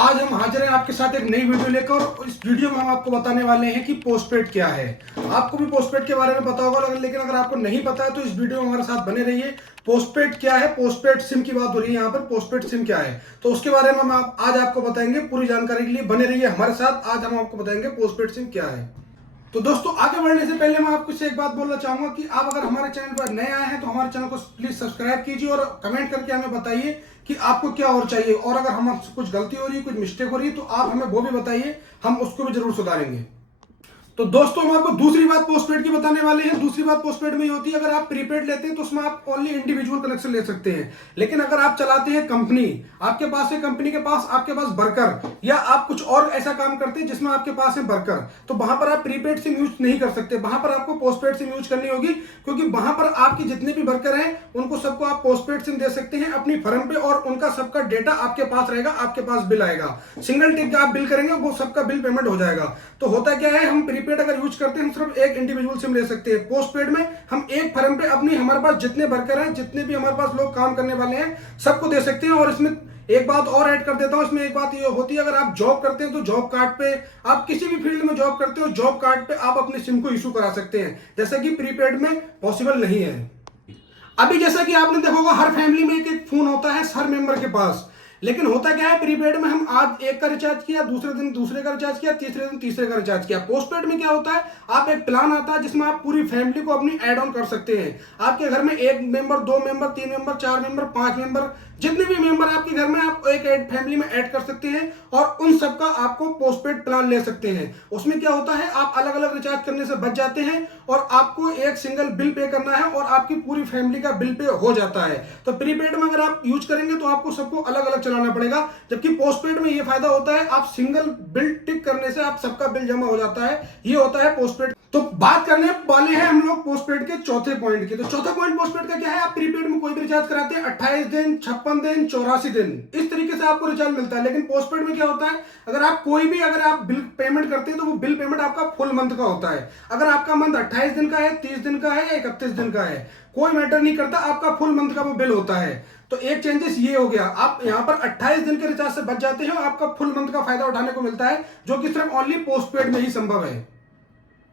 आज हम हाजिर हैं आपके साथ एक नई वीडियो लेकर और इस वीडियो में हम आपको बताने वाले हैं कि पोस्टपेड क्या है। आपको भी पोस्टपेड के बारे में पता होगा, लेकिन अगर आपको नहीं पता है तो इस वीडियो में हमारे साथ बने रहिए। पोस्टपेड क्या है, पोस्टपेड सिम की बात हो रही है यहाँ पर, पोस्टपेड सिम क्या है तो उसके बारे में हम आज आपको बताएंगे। पूरी जानकारी के लिए बने रहिए हमारे साथ। आज हम आपको बताएंगे पोस्टपेड सिम क्या है। तो दोस्तों आगे बढ़ने से पहले मैं आपको एक बात बोलना चाहूंगा कि आप अगर हमारे चैनल पर नए आए हैं तो हमारे चैनल को प्लीज सब्सक्राइब कीजिए और कमेंट करके हमें बताइए कि आपको क्या और चाहिए, और अगर हमसे कुछ गलती हो रही है, कुछ मिस्टेक हो रही है तो आप हमें वो भी बताइए, हम उसको भी जरूर सुधारेंगे। तो दोस्तों हम आपको दूसरी बात पोस्टपेड की बताने वाले हैं। दूसरी बात पोस्टपेड में ये होती है, अगर आप प्रीपेड लेते हैं तो उसमें आप ओनली इंडिविजुअल कनेक्शन ले सकते हैं, लेकिन अगर आप चलाते हैं कंपनी, आपके पास है कंपनी के पास आपके पास वर्कर, या आप कुछ और ऐसा काम करते हैं जिसमें आपके पास है वर्कर, तो वहां पर आप प्रीपेड सिम यूज नहीं कर सकते। वहां पर आपको पोस्टपेड सिम यूज करनी होगी, क्योंकि वहां पर आपके जितने भी वर्कर हैं उनको सबको आप पोस्टपेड सिम दे सकते हैं अपनी फर्म पे, और उनका सबका डेटा आपके पास रहेगा, आपके पास बिल आएगा, सिंगल टिक आप बिल करेंगे वो सबका बिल पेमेंट हो जाएगा। तो होता क्या है, हम प्रीपेड अगर यूज करते हैं हम सिर्फ एक इंडिविजुअल सिम ले सकते हैं। पोस्टपेड में हम एक फर्म पे अपनी, हमारे पास जितने वर्कर हैं, जितने भी हमारे पास लोग काम करने वाले हैं, सबको दे सकते हैं। और इसमें एक बात और ऐड कर देता हूं, इसमें एक बात ये होती है, अगर आप जॉब करते हैं तो जॉब कार्ड पे, आप किसी भी फील्ड में जॉब करते हो, जॉब कार्ड पे आप अपने सिम को इशू करा सकते हैं, जैसा कि प्रीपेड में पॉसिबल नहीं है। अभी जैसा कि आपने देखा होगा, हर फैमिली में एक फोन होता है हर मेंबर के पास, लेकिन होता क्या है, प्रीपेड में हम आज एक का रिचार्ज किया, दूसरे दिन दूसरे का रिचार्ज किया, तीसरे दिन तीसरे का रिचार्ज किया। पोस्टपेड में क्या होता है, आप एक प्लान आता है जिसमें आप पूरी फैमिली को अपनी ऐड ऑन कर सकते हैं। आपके घर में एक मेंबर, दो मेंबर, तीन मेंबर, चार मेंबर, पांच मेंबर, जितने भी मेंबर आपके घर में, आप एक फैमिली में ऐड कर सकते हैं और उन सबका आपको पोस्टपेड प्लान ले सकते हैं। उसमें क्या होता है, आप अलग अलग रिचार्ज करने से बच जाते हैं और आपको एक सिंगल बिल पे करना है और आपकी पूरी फैमिली का बिल पे हो जाता है। तो प्रीपेड में अगर आप यूज करेंगे तो आपको सबको अलग अलग चलाना पड़ेगा, जबकि पोस्टपेड में ये फायदा होता है, आप सिंगल बिल टिक करने से आप सबका बिल जमा हो जाता है। ये होता है पोस्टपेड। तो बात करने वाले हैं हम लोग पोस्टपेड के चौथे पॉइंट की। तो चौथा पॉइंट पोस्टपेड का क्या है, आप प्रीपेड में कोई भी रिचार्ज कराते हैं 28 दिन, 56 दिन, 84 दिन, इस तरीके से आपको रिचार्ज मिलता है। लेकिन पोस्टपेड में क्या होता है, अगर आप कोई भी अगर आप बिल पेमेंट करते हैं तो वो बिल पेमेंट आपका फुल मंथ का होता है। अगर आपका मंथ 28 दिन का है, 30 दिन का है या 31 दिन का है, कोई मैटर नहीं करता, आपका फुल मंथ का वो बिल होता है। तो एक चेंजेस ये हो गया, आप यहां पर 28 दिन के रिचार्ज से बच जाते हैं और आपका फुल मंथ का फायदा उठाने को मिलता है, जो कि सिर्फ ओनली पोस्टपेड में ही संभव है।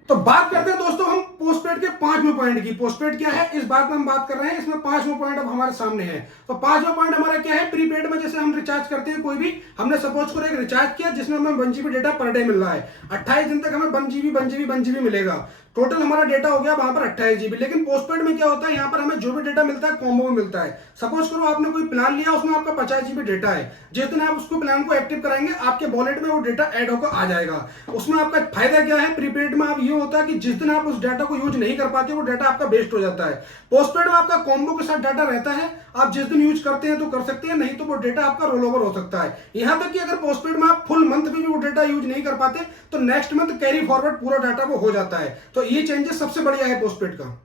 तो बात करते हैं दोस्तों हम पोस्टपेड के पांचवें पॉइंट की। पोस्टपेड क्या है, इस बात में हम बात कर रहे हैं, इसमें पांचवें पॉइंट अब हमारे सामने है। तो पांचवा पॉइंट हमारा क्या है, प्रीपेड में जैसे हम रिचार्ज करते हैं, कोई भी, हमने सपोज करो एक रिचार्ज किया जिसमें हमें 1 GB data per day meal रहा है, 28 दिन तक हमें 1 GB मिलेगा, टोटल हमारा डेटा हो गया वहां पर 28 GB। लेकिन पोस्टपेड में क्या होता है, यहाँ पर हमें जो भी डेटा मिलता है कॉम्बो में मिलता है। सपोज करो आपने कोई प्लान लिया, उसमें आपका 50 GB डेटा है, जिस दिन आप उसको प्लान को एक्टिव कराएंगे आपके वॉलेट में वो डेटा ऐड होकर आ जाएगा। उसमें आपका फायदा क्या है, प्रीपेड में आप ये होता है कि जिस दिन आप उस डाटा को यूज नहीं कर पाते वो डाटा आपका वेस्ट हो जाता है। पोस्टपेड में आपका कॉम्बो के साथ डाटा रहता है, आप जिस दिन यूज करते हैं तो कर सकते हैं, नहीं तो वो डेटा आपका रोल ओवर हो सकता है। यहां तक कि अगर पोस्टपेड में आप फुल मंथ में भी वो डेटा यूज नहीं कर पाते तो नेक्स्ट मंथ कैरी फॉरवर्ड पूरा डाटा वो हो जाता है। तो ये चेंजेस सबसे बढ़िया है पोस्टपेड का।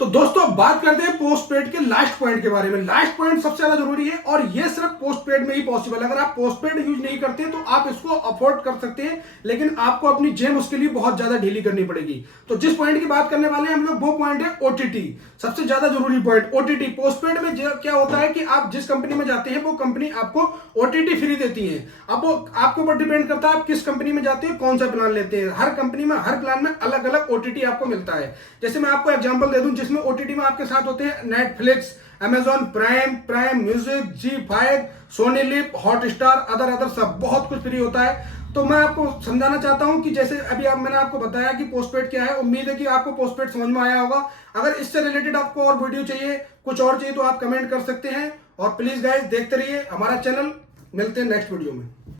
तो दोस्तों बात करते हैं पोस्टपेड के लास्ट पॉइंट के बारे में। लास्ट पॉइंट सबसे ज्यादा जरूरी है और ये सिर्फ पोस्टपेड में ही पॉसिबल है। अगर आप पोस्टपेड यूज नहीं करते तो आप इसको अफोर्ड कर सकते हैं, लेकिन आपको अपनी जेब उसके लिए बहुत ज्यादा ढीली करनी पड़ेगी। तो जिस पॉइंट की बात करने वाले हैं हम लोग, वो पॉइंट है ओटीटी। सबसे ज्यादा जरूरी पॉइंट ओटीटी। पोस्टपेड में क्या होता है कि आप जिस कंपनी में जाते हैं वो कंपनी आपको ओटीटी फ्री देती है। अब वो आपके ऊपर डिपेंड करता है आप किस कंपनी में जाते हैं, कौन सा प्लान लेते हैं। हर कंपनी में, हर प्लान में अलग अलग ओटीटी आपको मिलता है। जैसे मैं आपको एग्जांपल दे दूं, जिसमें ओटीटी में आपके साथ होते हैं Netflix, Amazon Prime, Prime Music, Zee five, Sony LIV, Hotstar, other सब बहुत कुछ फ्री होता है। तो मैं आपको समझाना चाहता हूं कि जैसे अभी मैंने आपको बताया कि पोस्टपेड क्या है। उम्मीद है कि आपको पोस्टपेड समझ में आया होगा। अगर इससे रिलेटेड आपको और वीडियो चाहिए, कुछ और चाहिए, तो आप कमेंट कर सकते हैं। और प्लीज गाइस देखते रहिए हमारा चैनल। मिलते हैं नेक्स्ट वीडियो में।